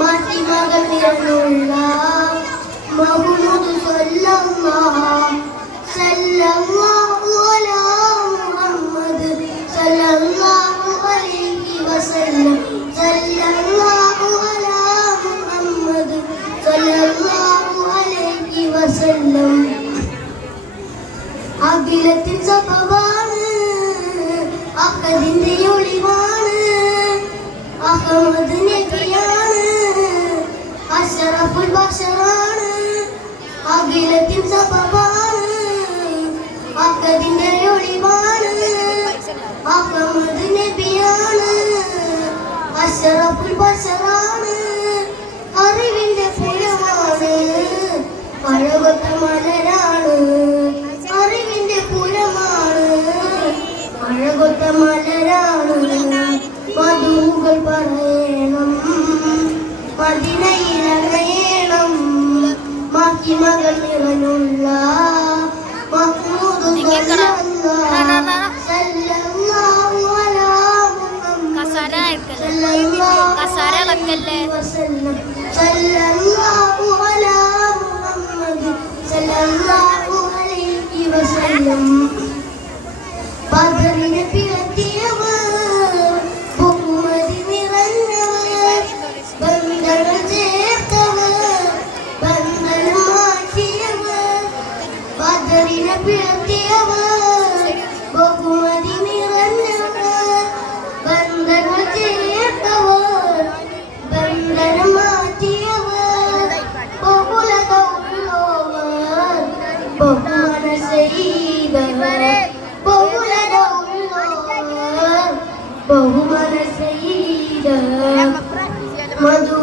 മഹിമകൾ നിറഞ്ഞുള്ള മകുമുകൾ കൊല്ലങ്ങ അഖിലത്തിൻ സഭവാണ് അഹദിന്റെ ഒളിവാണ് അഹമ്മദ് നബിയാണ് അഷറഫുൽ ബഷറാണ് അഖിലത്തിൻ സഭവാണ് مغفرة من الله مفروض الله صلى الله على محمد صلى الله عليه وسلم صلى الله على محمد ചെയ്തവർ ബഹുലത ഉള്ളവർ ബഹുമന ചെയ്തവർ മധുകൾ